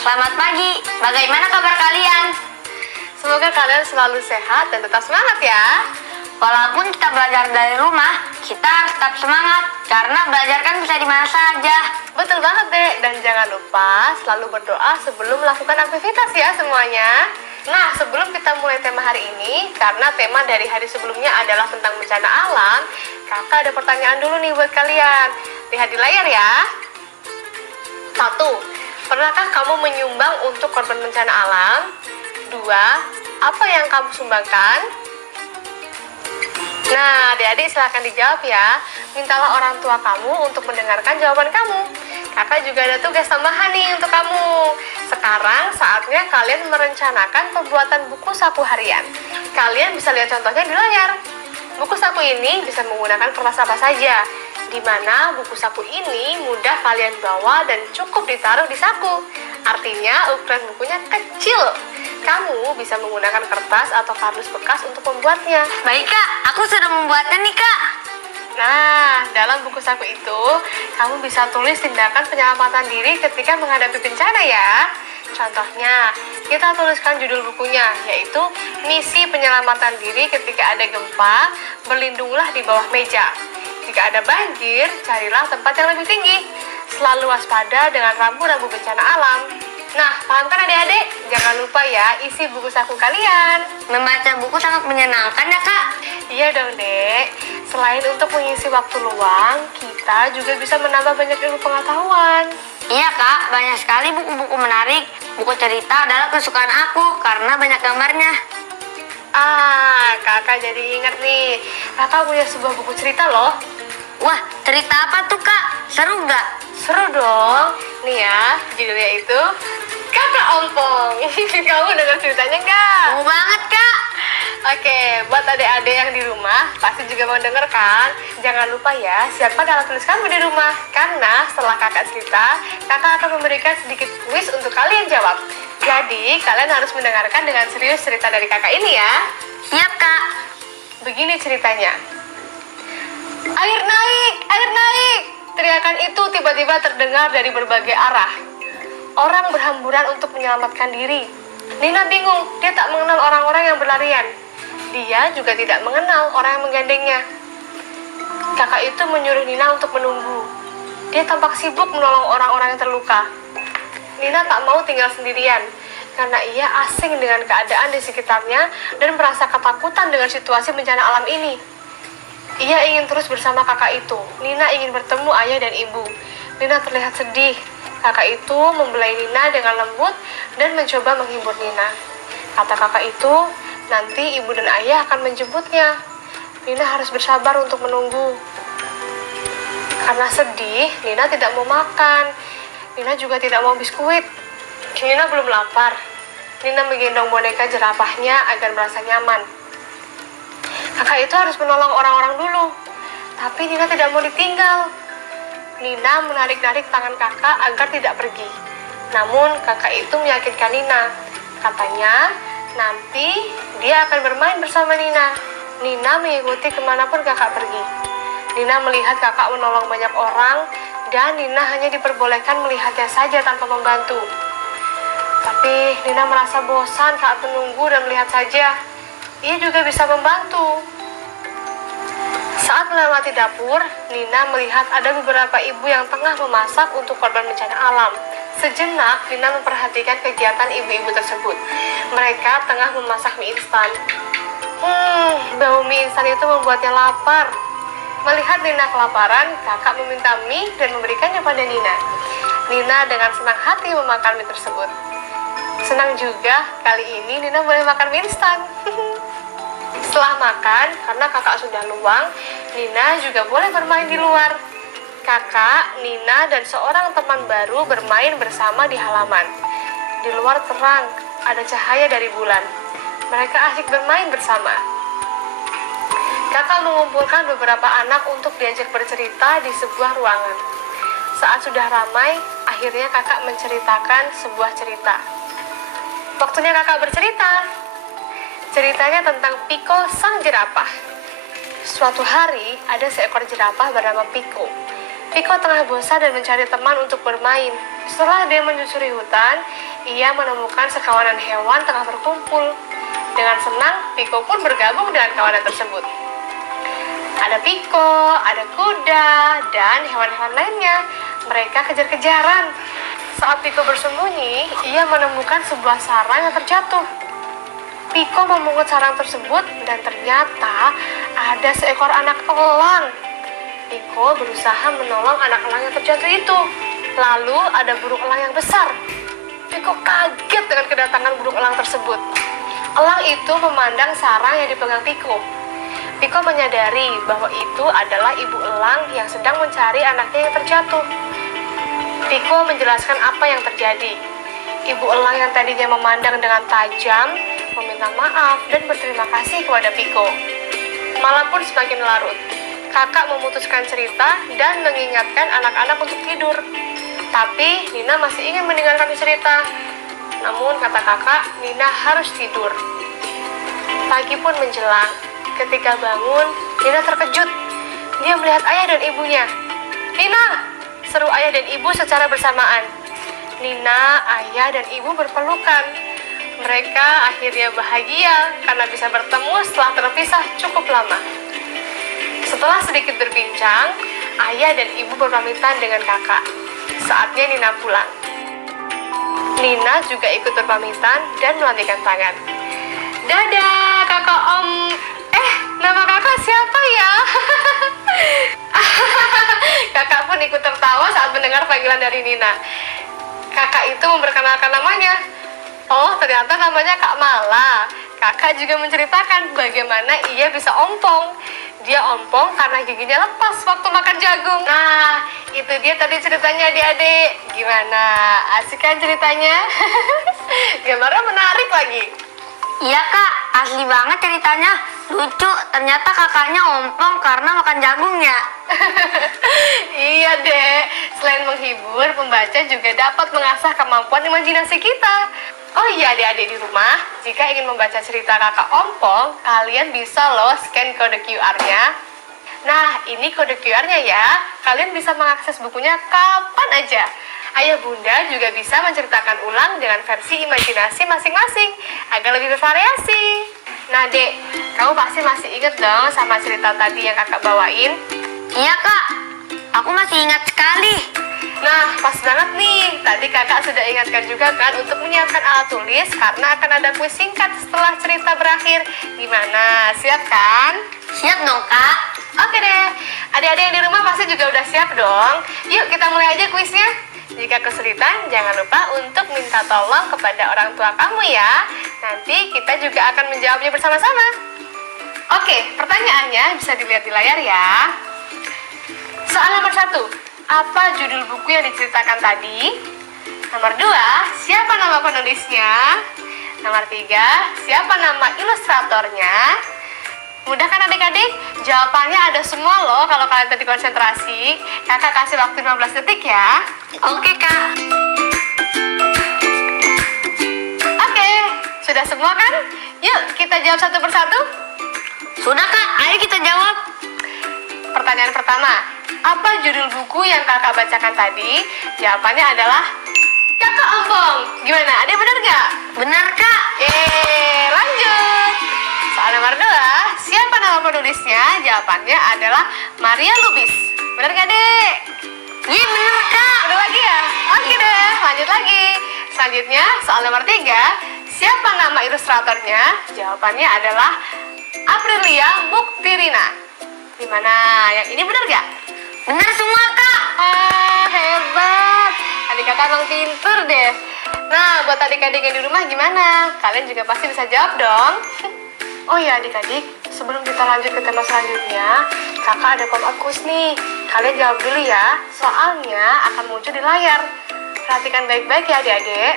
Selamat pagi, bagaimana kabar kalian? Semoga kalian selalu sehat dan tetap semangat ya. Walaupun kita belajar dari rumah, kita harus tetap semangat karena belajar kan bisa di mana saja. Betul banget dek, dan jangan lupa selalu berdoa sebelum melakukan aktivitas ya semuanya. Nah, sebelum kita mulai tema hari ini, karena tema dari hari sebelumnya adalah tentang bencana alam, kakak ada pertanyaan dulu nih buat kalian. Lihat di layar ya. 1. Pernahkah kamu menyumbang untuk korban bencana alam? 2. Apa yang kamu sumbangkan? Nah, adik-adik silahkan dijawab ya. Mintalah orang tua kamu untuk mendengarkan jawaban kamu. Kakak juga ada tugas tambahan nih untuk kamu. Sekarang saatnya kalian merencanakan pembuatan buku saku harian. Kalian bisa lihat contohnya di layar. Buku saku ini bisa menggunakan kertas apa saja, di mana buku saku ini mudah kalian bawa dan cukup ditaruh di saku. Artinya ukuran bukunya kecil. Kamu bisa menggunakan kertas atau kardus bekas untuk membuatnya. Baik kak, aku sudah membuatnya nih kak. Nah, dalam buku saku itu, kamu bisa tulis tindakan penyelamatan diri ketika menghadapi bencana ya. Contohnya, kita tuliskan judul bukunya, yaitu Misi Penyelamatan Diri Ketika Ada Gempa, Berlindunglah di Bawah Meja. Jika ada banjir, carilah tempat yang lebih tinggi. Selalu waspada dengan rambu-rambu bencana alam. Nah, paham kan adik-adik? Jangan lupa ya isi buku saku kalian. Membaca buku sangat menyenangkan ya kak. Iya dong dek. Selain untuk mengisi waktu luang, kita juga bisa menambah banyak ilmu pengetahuan. Iya kak, banyak sekali buku-buku menarik. Buku cerita adalah kesukaan aku karena banyak gambarnya. Kakak jadi ingat nih. Kakak punya sebuah buku cerita loh. Wah, cerita apa tuh kak? Seru gak? Seru dong. Nih ya, judulnya itu Kakak Ompong. Kamu dengar ceritanya nggak? Mau banget kak. Oke, buat adik-adik yang di rumah pasti juga mau denger kan? Jangan lupa ya, siapkan alat tulis kamu di rumah. Karena setelah kakak cerita, kakak akan memberikan sedikit kuis untuk kalian jawab. Jadi, kalian harus mendengarkan dengan serius cerita dari kakak ini ya. Siap kak. Begini ceritanya. Air naik, air naik! Teriakan itu tiba-tiba terdengar dari berbagai arah. Orang berhamburan untuk menyelamatkan diri. Nina bingung, dia tak mengenal orang-orang yang berlarian. Dia juga tidak mengenal orang yang menggandengnya. Kakak itu menyuruh Nina untuk menunggu. Dia tampak sibuk menolong orang-orang yang terluka. Nina tak mau tinggal sendirian, karena ia asing dengan keadaan di sekitarnya dan merasa ketakutan dengan situasi bencana alam ini. Ia ingin terus bersama kakak itu. Nina ingin bertemu ayah dan ibu. Nina terlihat sedih. Kakak itu membelai Nina dengan lembut dan mencoba menghibur Nina. Kata kakak itu, nanti ibu dan ayah akan menjemputnya. Nina harus bersabar untuk menunggu. Karena sedih, Nina tidak mau makan. Nina juga tidak mau biskuit. Nina belum lapar. Nina menggendong boneka jerapahnya agar merasa nyaman. Kakak itu harus menolong orang-orang dulu. Tapi Nina tidak mau ditinggal. Nina menarik-narik tangan kakak agar tidak pergi. Namun kakak itu meyakinkan Nina. Katanya, nanti dia akan bermain bersama Nina. Nina mengikuti kemanapun kakak pergi. Nina melihat kakak menolong banyak orang, dan Nina hanya diperbolehkan melihatnya saja tanpa membantu. Tapi Nina merasa bosan saat menunggu dan melihat saja. Ia juga bisa membantu. Saat melewati dapur, Nina melihat ada beberapa ibu yang tengah memasak untuk korban bencana alam. Sejenak, Nina memperhatikan kegiatan ibu-ibu tersebut. Mereka tengah memasak mie instan. Bau mie instan itu membuatnya lapar. Melihat Nina kelaparan, kakak meminta mie dan memberikannya pada Nina. Nina dengan senang hati memakan mie tersebut. Senang juga, kali ini Nina boleh makan mie instan. Setelah makan, karena kakak sudah luang, Nina juga boleh bermain di luar. Kakak, Nina, dan seorang teman baru bermain bersama di halaman. Di luar terang, ada cahaya dari bulan. Mereka asik bermain bersama. Kakak mengumpulkan beberapa anak untuk diajak bercerita di sebuah ruangan. Saat sudah ramai, akhirnya kakak menceritakan sebuah cerita. Waktunya kakak bercerita. Ceritanya tentang Piko sang jerapah. Suatu hari, ada seekor jerapah bernama Piko. Piko tengah bosan dan mencari teman untuk bermain. Setelah dia menyusuri hutan, ia menemukan sekawanan hewan tengah berkumpul. Dengan senang, Piko pun bergabung dengan kawanan tersebut. Ada Piko, ada kuda, dan hewan-hewan lainnya. Mereka kejar-kejaran. Saat Piko bersembunyi, ia menemukan sebuah sarang yang terjatuh. Piko memungut sarang tersebut dan ternyata ada seekor anak elang. Piko berusaha menolong anak elang yang terjatuh itu. Lalu ada burung elang yang besar. Piko kaget dengan kedatangan burung elang tersebut. Elang itu memandang sarang yang dipegang Piko. Piko menyadari bahwa itu adalah ibu elang yang sedang mencari anaknya yang terjatuh. Piko menjelaskan apa yang terjadi. Ibu elang yang tadinya memandang dengan tajam, meminta maaf dan berterima kasih kepada Piko. Malam pun semakin larut. Kakak memutuskan cerita dan mengingatkan anak-anak untuk tidur. Tapi Nina masih ingin mendengarkan cerita. Namun kata kakak, Nina harus tidur. Pagi pun menjelang. Ketika bangun, Nina terkejut. Dia melihat ayah dan ibunya. "Nina!" seru ayah dan ibu secara bersamaan. Nina, ayah, dan ibu berpelukan. Mereka akhirnya bahagia karena bisa bertemu setelah terpisah cukup lama. Setelah sedikit berbincang, ayah dan ibu berpamitan dengan kakak. Saatnya Nina pulang. Nina juga ikut berpamitan dan melambaikan tangan. "Dadah, kakak om. Nama kakak siapa ya?" Kakak pun ikut tertawa saat mendengar panggilan dari Nina. Kakak itu memperkenalkan namanya. "Oh, ternyata namanya Kak Mala." Kakak juga menceritakan bagaimana ia bisa ompong. Dia ompong karena giginya lepas waktu makan jagung. Nah, itu dia tadi ceritanya adik-adik. Gimana? Asik kan ceritanya? Gambarnya menarik lagi. Iya kak, asli banget ceritanya. Lucu, ternyata kakaknya ompong karena makan jagungnya. Iya deh, selain menghibur, pembaca juga dapat mengasah kemampuan imajinasi kita. Oh iya adik-adik di rumah, jika ingin membaca cerita kakak ompong, kalian bisa loh scan kode QR-nya. Nah, ini kode QR-nya ya. Kalian bisa mengakses bukunya kapan aja. Ayah bunda juga bisa menceritakan ulang dengan versi imajinasi masing-masing agar lebih bervariasi. Nah dek, kamu pasti masih inget dong sama cerita tadi yang kakak bawain? Iya kak, aku masih ingat sekali. Nah, pas banget nih. Tadi kakak sudah ingatkan juga kan untuk menyiapkan alat tulis karena akan ada kuis singkat setelah cerita berakhir. Gimana? Siap kan? Siap dong kak. Oke deh. Adik-adik yang di rumah pasti juga udah siap dong. Yuk kita mulai aja kuisnya. Jika kesulitan, jangan lupa untuk minta tolong kepada orang tua kamu ya. Nanti kita juga akan menjawabnya bersama-sama. Oke, pertanyaannya bisa dilihat di layar ya. Soal nomor 1. Apa judul buku yang diceritakan tadi? Nomor 2, siapa nama penulisnya? Nomor 3, siapa nama ilustratornya? Mudah kan adik-adik? Jawabannya ada semua loh kalau kalian tadi konsentrasi. Kakak kasih waktu 15 detik ya. Oke kak. Oke, sudah semua kan? Yuk kita jawab satu persatu. Sudah kak, ayo kita jawab. Pertanyaan pertama, apa judul buku yang kakak bacakan tadi? Jawabannya adalah Kakak Ompong. Gimana? Ada benar nggak? Benar kak. Lanjut. Soal nomor 2, siapa nama penulisnya? Jawabannya adalah Maria Lubis. Benar nggak, Dek? Iya benar kak. Benar lagi ya? Oke deh, lanjut lagi. Selanjutnya, soal nomor 3, siapa nama ilustratornya? Jawabannya adalah Aprilia Muktirina. Gimana? Yang ini benar nggak? Benar semua kak. Hebat. Adik kakak emang pinter deh. Nah, buat adik-adik yang di rumah gimana? Kalian juga pasti bisa jawab dong. Oh ya adik-adik, sebelum kita lanjut ke tema selanjutnya, kakak ada pop-up quiz nih. Kalian jawab dulu ya, soalnya akan muncul di layar. Perhatikan baik-baik ya adik-adik.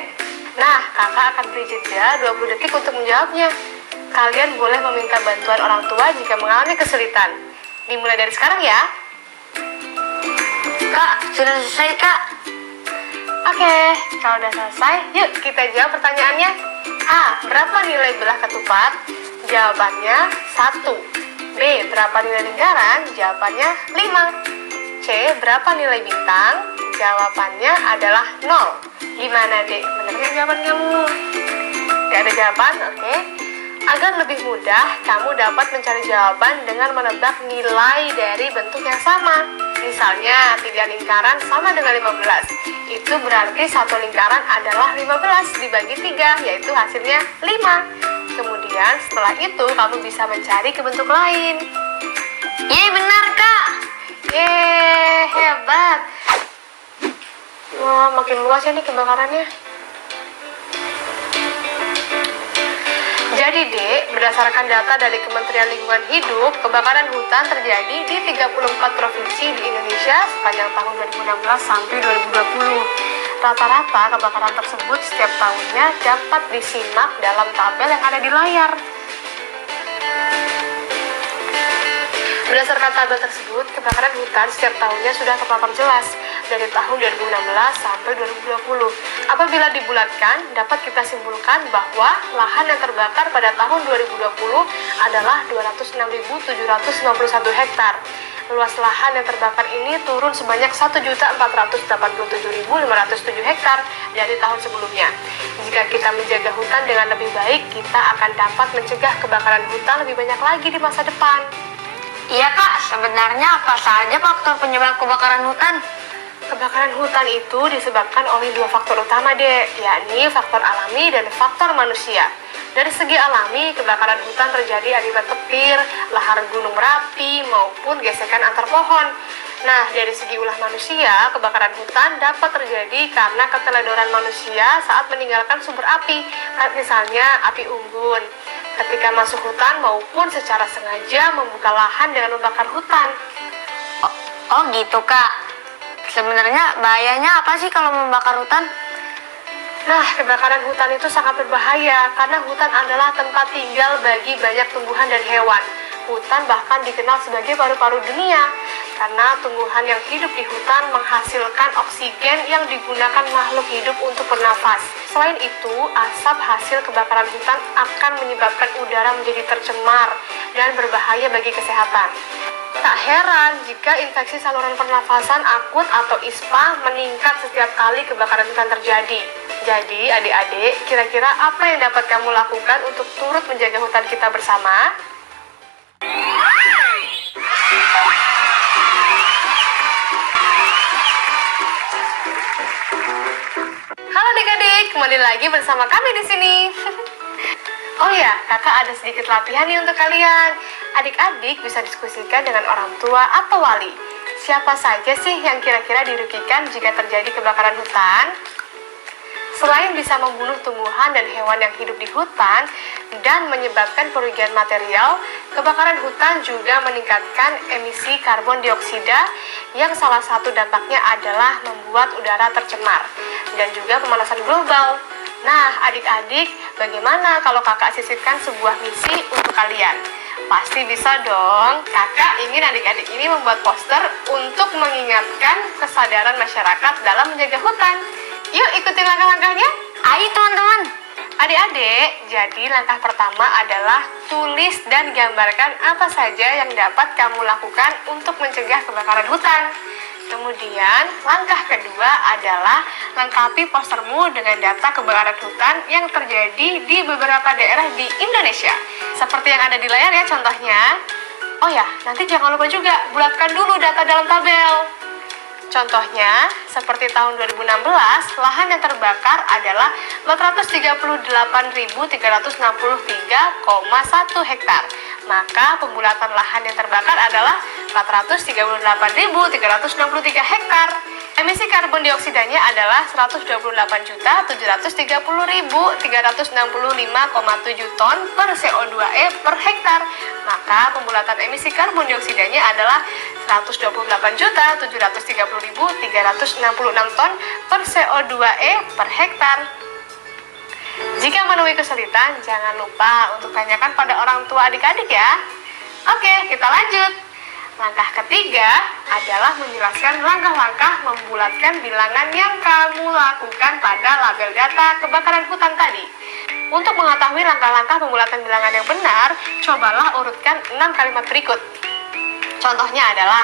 Nah, kakak akan beri jeda 20 detik untuk menjawabnya. Kalian boleh meminta bantuan orang tua jika mengalami kesulitan. Dimulai dari sekarang ya. Kak, sudah selesai kak. Oke, kalau udah selesai, yuk kita jawab pertanyaannya. A. Berapa nilai belah ketupat? Jawabannya 1. B. Berapa nilai lingkaran? Jawabannya 5. C. Berapa nilai bintang? Jawabannya adalah 0. Gimana, Dek? Benar nggak jawaban kamu? Tidak ada jawaban? Oke. Agar lebih mudah, kamu dapat mencari jawaban dengan menebak nilai dari bentuk yang sama. Misalnya, 3 lingkaran sama dengan 15. Itu berarti satu lingkaran adalah 15 dibagi 3, yaitu hasilnya 5. Kemudian, setelah itu, kamu bisa mencari ke bentuk lain. Yeay, benar, Kak. Yeay, hebat. Wah, makin luas ya nih kebakarannya. Jadi, Dek, berdasarkan data dari Kementerian Lingkungan Hidup, kebakaran hutan terjadi di 34 provinsi di Indonesia sepanjang tahun 2016 sampai 2020. Rata-rata kebakaran tersebut setiap tahunnya dapat disimak dalam tabel yang ada di layar. Berdasarkan tabel tersebut, kebakaran hutan setiap tahunnya sudah terpapar jelas dari tahun 2016 sampai 2020. Apabila dibulatkan, dapat kita simpulkan bahwa lahan yang terbakar pada tahun 2020 adalah 206.751 hektar. Luas lahan yang terbakar ini turun sebanyak 1.487.507 hektar dari tahun sebelumnya. Jika kita menjaga hutan dengan lebih baik, kita akan dapat mencegah kebakaran hutan lebih banyak lagi di masa depan. Iya, Kak. Sebenarnya apa saja faktor penyebab kebakaran hutan? Kebakaran hutan itu disebabkan oleh 2 faktor utama, Dek, yakni faktor alami dan faktor manusia. Dari segi alami, kebakaran hutan terjadi akibat petir, lahar gunung Merapi, maupun gesekan antar pohon. Nah, dari segi ulah manusia, kebakaran hutan dapat terjadi karena keteledoran manusia saat meninggalkan sumber api, misalnya api unggun, ketika masuk hutan maupun secara sengaja membuka lahan dengan membakar hutan. Oh gitu, Kak. Sebenarnya bahayanya apa sih kalau membakar hutan? Nah, kebakaran hutan itu sangat berbahaya karena hutan adalah tempat tinggal bagi banyak tumbuhan dan hewan. Hutan bahkan dikenal sebagai paru-paru dunia karena tumbuhan yang hidup di hutan menghasilkan oksigen yang digunakan makhluk hidup untuk bernafas. Selain itu, asap hasil kebakaran hutan akan menyebabkan udara menjadi tercemar dan berbahaya bagi kesehatan. Tak heran jika infeksi saluran pernafasan akut atau ISPA meningkat setiap kali kebakaran hutan terjadi. Jadi, adik-adik, kira-kira apa yang dapat kamu lakukan untuk turut menjaga hutan kita bersama? Halo adik-adik, kembali lagi bersama kami di sini. Oh ya, kakak ada sedikit latihan nih untuk kalian. Adik-adik bisa diskusikan dengan orang tua atau wali. Siapa saja sih yang kira-kira dirugikan jika terjadi kebakaran hutan? Selain bisa membunuh tumbuhan dan hewan yang hidup di hutan dan menyebabkan kerugian material, kebakaran hutan juga meningkatkan emisi karbon dioksida yang salah satu dampaknya adalah membuat udara tercemar dan juga pemanasan global. Nah, adik-adik, bagaimana kalau kakak sisipkan sebuah misi untuk kalian? Pasti bisa dong. Kakak ingin adik-adik ini membuat poster untuk mengingatkan kesadaran masyarakat dalam menjaga hutan. Yuk ikutin langkah-langkahnya. Ayo teman-teman. Adik-adik, jadi langkah pertama adalah tulis dan gambarkan apa saja yang dapat kamu lakukan untuk mencegah kebakaran hutan. Kemudian, langkah kedua adalah lengkapi postermu dengan data kebakaran hutan yang terjadi di beberapa daerah di Indonesia. Seperti yang ada di layar ya contohnya. Oh ya, nanti jangan lupa juga bulatkan dulu data dalam tabel. Contohnya, seperti tahun 2016, lahan yang terbakar adalah 438.363,1 hektar. Maka pembulatan lahan yang terbakar adalah 438.363 hektar. Emisi karbon dioksidanya adalah 128.730.365,7 ton per CO2e per hektar. Maka pembulatan emisi karbon dioksidanya adalah 128.730.366 ton per CO2e per hektar. Jika menemui kesulitan, jangan lupa untuk tanyakan pada orang tua adik-adik ya. Oke, kita lanjut. Langkah ketiga adalah menjelaskan langkah-langkah membulatkan bilangan yang kamu lakukan pada label data kebakaran hutan tadi. Untuk mengetahui langkah-langkah pembulatan bilangan yang benar, cobalah urutkan 6 kalimat berikut. Contohnya adalah,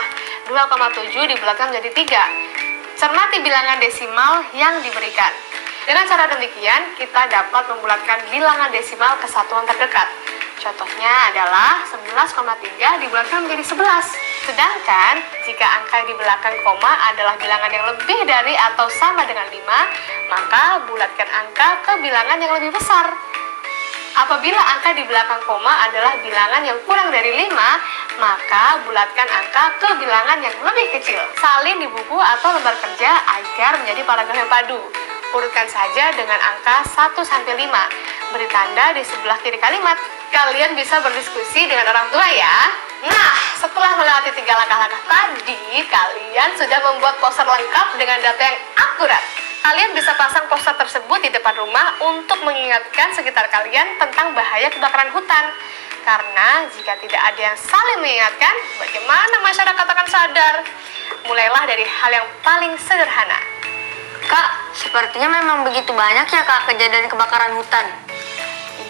2,7 dibulatkan menjadi 3. Cermati bilangan desimal yang diberikan. Dengan cara demikian, kita dapat membulatkan bilangan desimal ke satuan terdekat. Contohnya adalah 11,3 dibulatkan menjadi 11. Sedangkan, jika angka di belakang koma adalah bilangan yang lebih dari atau sama dengan 5, maka bulatkan angka ke bilangan yang lebih besar. Apabila angka di belakang koma adalah bilangan yang kurang dari 5, maka bulatkan angka ke bilangan yang lebih kecil. Salin di buku atau lembar kerja agar menjadi paragraf yang padu. Urutkan saja dengan angka 1-5. Beri tanda di sebelah kiri kalimat. Kalian bisa berdiskusi dengan orang tua ya. Nah, setelah melewati 3 langkah-langkah tadi, kalian sudah membuat poster lengkap dengan data yang akurat. Kalian bisa pasang poster tersebut di depan rumah untuk mengingatkan sekitar kalian tentang bahaya kebakaran hutan. Karena jika tidak ada yang saling mengingatkan, bagaimana masyarakat akan sadar? Mulailah dari hal yang paling sederhana. Kak, sepertinya memang begitu banyak ya Kak kejadian kebakaran hutan.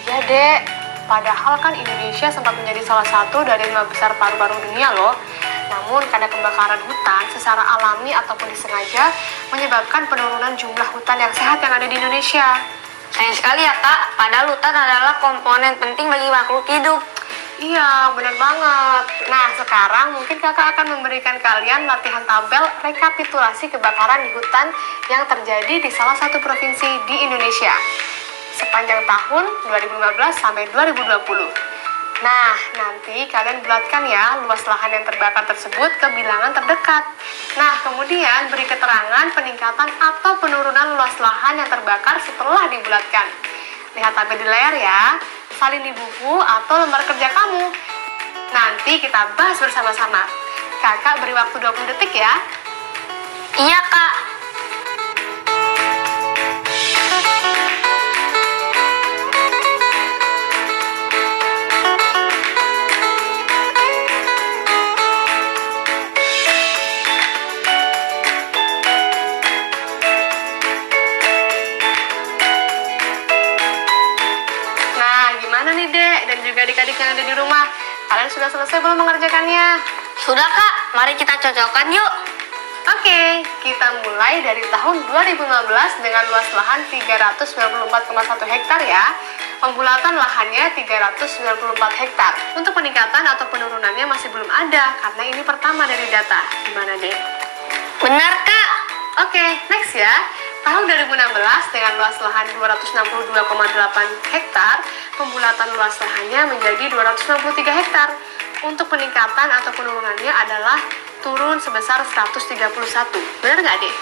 Iya dek, padahal kan Indonesia sempat menjadi salah satu dari 5 besar paru-paru dunia loh. Namun karena kebakaran hutan secara alami ataupun disengaja menyebabkan penurunan jumlah hutan yang sehat yang ada di Indonesia. Sayang sekali ya Kak, padahal hutan adalah komponen penting bagi makhluk hidup. Iya, benar banget. Nah, sekarang mungkin kakak akan memberikan kalian latihan tabel rekapitulasi kebakaran di hutan yang terjadi di salah satu provinsi di Indonesia sepanjang tahun 2015 sampai 2020. Nah, nanti kalian bulatkan ya luas lahan yang terbakar tersebut ke bilangan terdekat. Nah, kemudian beri keterangan peningkatan atau penurunan luas lahan yang terbakar setelah dibulatkan. Lihat tabel di layar ya, salin di buku atau lembar kerja kamu. Nanti kita bahas bersama-sama. Kakak beri waktu 20 detik ya. Iya Kak. Adik-adik yang ada di rumah, kalian sudah selesai belum mengerjakannya? Sudah Kak, mari kita cocokkan yuk. Oke, kita mulai dari tahun 2015 dengan luas lahan 394,1 hektar ya. Pembulatan lahannya 394 hektar. Untuk peningkatan atau penurunannya masih belum ada, karena ini pertama dari data. Gimana deh? Benar Kak. Oke, next ya. Tahun 2016 dengan luas lahan 262,8 hektar, pembulatan luas lahannya menjadi 263 hektar. Untuk peningkatan atau penurunannya adalah turun sebesar 131. Benar nggak, Dek?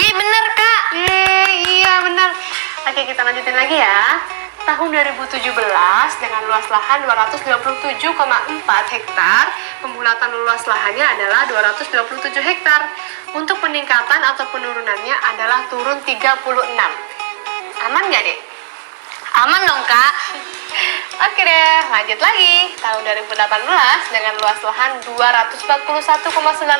Iya benar Kak. Iya benar. Oke, kita lanjutin lagi ya. Tahun 2017 dengan luas lahan 227,4 hektar, pembulatan luas lahannya adalah 227 hektar. Untuk peningkatan atau penurunannya adalah turun 36. Aman nggak, Dek? Aman dong Kak. Oke deh, lanjut lagi. Tahun 2018 dengan luas lahan 241,9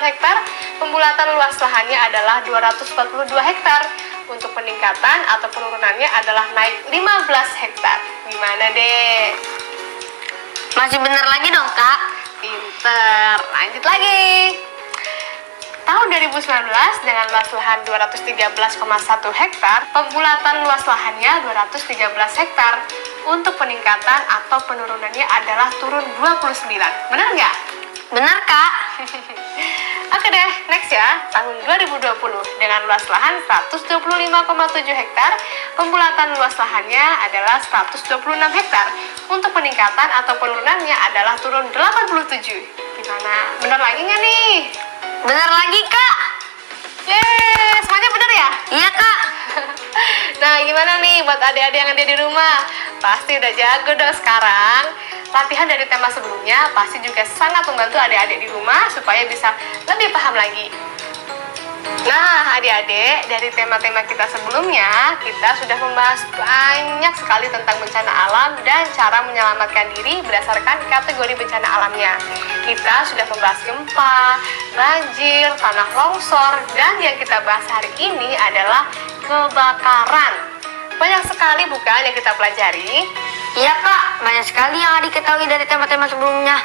hektar, pembulatan luas lahannya adalah 242 hektar. Untuk peningkatan atau penurunannya adalah naik 15 hektar. Gimana deh? Masih benar lagi dong Kak. Pinter. Lanjut lagi. Tahun 2019 dengan luas lahan 213,1 hektar, pembulatan luas lahannya 213 hektar. Untuk peningkatan atau penurunannya adalah turun 29. Benar nggak? Benar Kak. Oke deh, next ya. Tahun 2020 dengan luas lahan 125,7 hektar, pembulatan luas lahannya adalah 126 hektar. Untuk peningkatan atau penurunannya adalah turun 87. Gimana? Benar lagi nggak nih? Benar lagi Kak. Yeay, semuanya benar ya? Iya Kak. Nah, gimana nih buat adik-adik yang ada di rumah? Pasti udah jago dong sekarang. Latihan dari tema sebelumnya pasti juga sangat membantu adik-adik di rumah supaya bisa lebih paham lagi. Nah, adik-adik, dari tema-tema kita sebelumnya, kita sudah membahas banyak sekali tentang bencana alam dan cara menyelamatkan diri berdasarkan kategori bencana alamnya. Kita sudah membahas gempa, banjir, tanah longsor, dan yang kita bahas hari ini adalah kebakaran. Banyak sekali bukan yang kita pelajari? Iya Kak, banyak sekali yang diketahui dari tema-tema sebelumnya.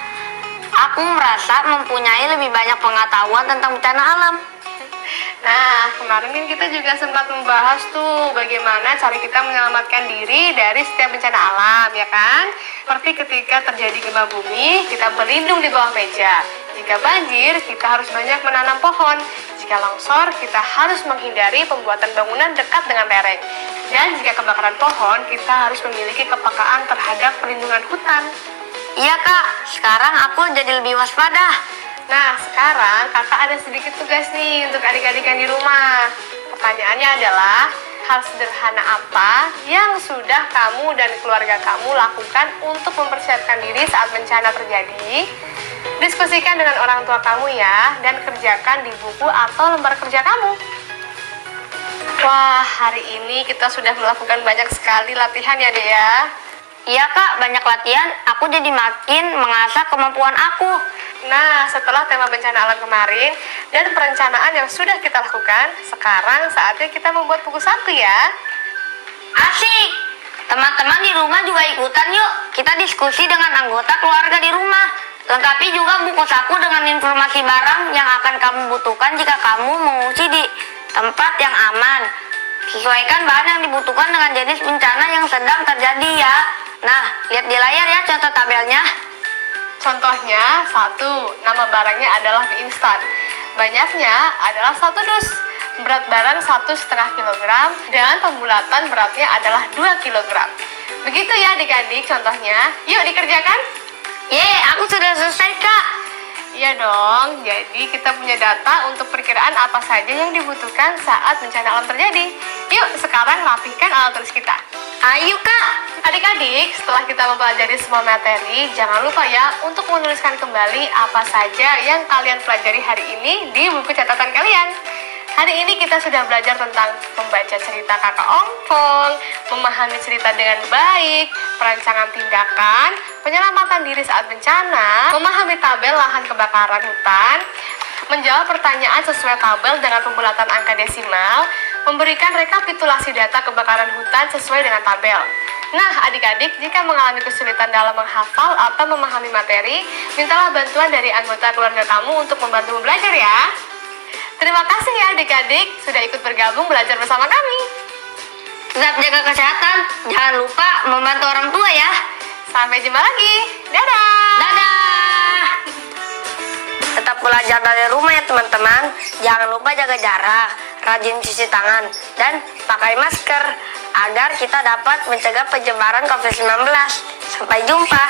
Aku merasa mempunyai lebih banyak pengetahuan tentang bencana alam. Nah, kemarin kan kita juga sempat membahas tuh bagaimana cara kita menyelamatkan diri dari setiap bencana alam, ya kan? Seperti ketika terjadi gempa bumi, kita berlindung di bawah meja. Jika banjir, kita harus banyak menanam pohon. Jika longsor, kita harus menghindari pembuatan bangunan dekat dengan lereng. Dan jika kebakaran pohon, kita harus memiliki kepekaan terhadap perlindungan hutan. Iya kak, sekarang aku jadi lebih waspada. Nah, sekarang kakak ada sedikit tugas nih untuk adik-adik yang di rumah. Pertanyaannya adalah, hal sederhana apa yang sudah kamu dan keluarga kamu lakukan untuk mempersiapkan diri saat bencana terjadi? Diskusikan dengan orang tua kamu ya, dan kerjakan di buku atau lembar kerja kamu. Wah, hari ini kita sudah melakukan banyak sekali latihan ya, Dea. Iya kak, banyak latihan, aku jadi makin mengasah kemampuan aku. Nah, setelah tema bencana alam kemarin dan perencanaan yang sudah kita lakukan, sekarang saatnya kita membuat buku saku ya. Asik! Teman-teman di rumah juga ikutan yuk. Kita diskusi dengan anggota keluarga di rumah. Lengkapi juga buku saku dengan informasi barang yang akan kamu butuhkan jika kamu mengungsi di tempat yang aman. Sesuaikan bahan yang dibutuhkan dengan jenis bencana yang sedang terjadi ya. Nah, lihat di layar ya contoh tabelnya. Contohnya, 1. Nama barangnya adalah mie instan. Banyaknya adalah 1 dus. Berat barang 1,5 kg dan pembulatan beratnya adalah 2 kg. Begitu ya adik-adik contohnya. Yuk dikerjakan. Aku sudah selesai kak. Iya dong, jadi kita punya data untuk perkiraan apa saja yang dibutuhkan saat bencana alam terjadi. Yuk sekarang rapihkan alat tulis kita. Ayo kak. Adik-adik, setelah kita mempelajari semua materi, jangan lupa ya untuk menuliskan kembali apa saja yang kalian pelajari hari ini di buku catatan kalian. Hari ini kita sudah belajar tentang membaca cerita kakak ompong, memahami cerita dengan baik, perancangan tindakan, penyelamatan diri saat bencana, memahami tabel lahan kebakaran hutan, menjawab pertanyaan sesuai tabel dengan pembulatan angka desimal, memberikan rekapitulasi data kebakaran hutan sesuai dengan tabel. Nah, adik-adik, jika mengalami kesulitan dalam menghafal atau memahami materi, mintalah bantuan dari anggota keluarga kamu untuk membantu belajar ya. Terima kasih ya adik-adik sudah ikut bergabung belajar bersama kami. Tetap jaga kesehatan, jangan lupa membantu orang tua ya. Sampai jumpa lagi. Dadah. Dadah. Tetap belajar dari rumah ya teman-teman. Jangan lupa jaga jarak, rajin cuci tangan, dan pakai masker agar kita dapat mencegah penyebaran COVID-19. Sampai jumpa.